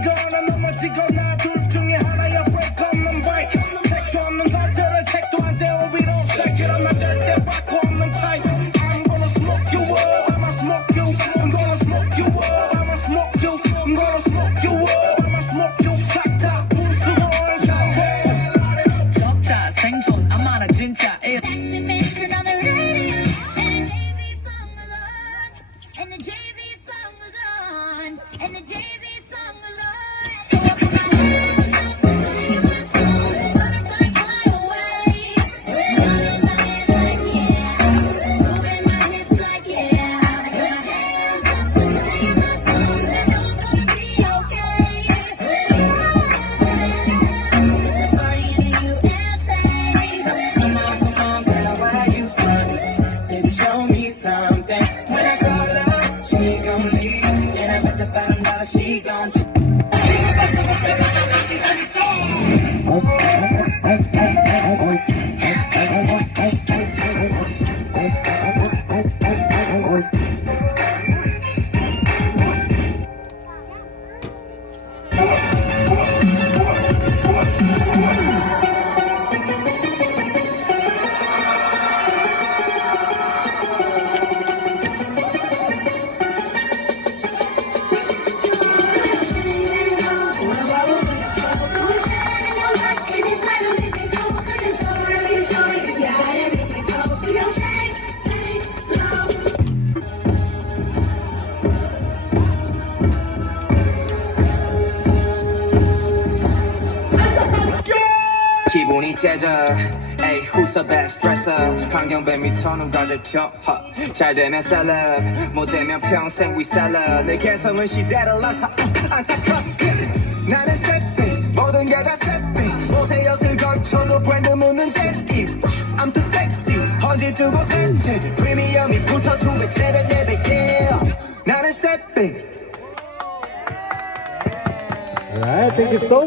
이거나 넘어지거나 둘 중에 하나야 break 없는 break 택도 없는 발들을 택도 안 되고 위로 그럼 난 절대 바꿔 없는 타입 I'm gonna smoke you up I'ma smoke you I'm gonna smoke you up I'ma smoke you I'm gonna smoke you up I'ma smoke you 싹다 분수원 상태 적자 생존 아마나 진짜 Maximin on the radio, and the Jay-Z song was on, and the Jay-Z song was on, and the Jay-Z song was on. So I put my hands up and play my song, the butterflies fly away. Nodding my head like yeah, moving my hips like yeah. I put my hands up and play my song, I know it's gonna be okay. It's a party in the USA. Come on, girl, why you front? Baby, show me something. When I call her, she gon' leave. And I bet the $5 she gon' 기분이 째져 에이 who's the best dresser 환경뱀이 터는 가져 켜 잘 되면 셀럽 못되면 평생 we celeb 내 개성은 시대를 안타커스 나는 새삥 모든 게 다 새삥 옷에 엿을 걸쳐도 브랜드 묻는 데이 I'm too sexy 언제 두고 샀지 프리미엄이 붙어 2배 3배 4배 yeah 나는 새삥 Alright, thank you so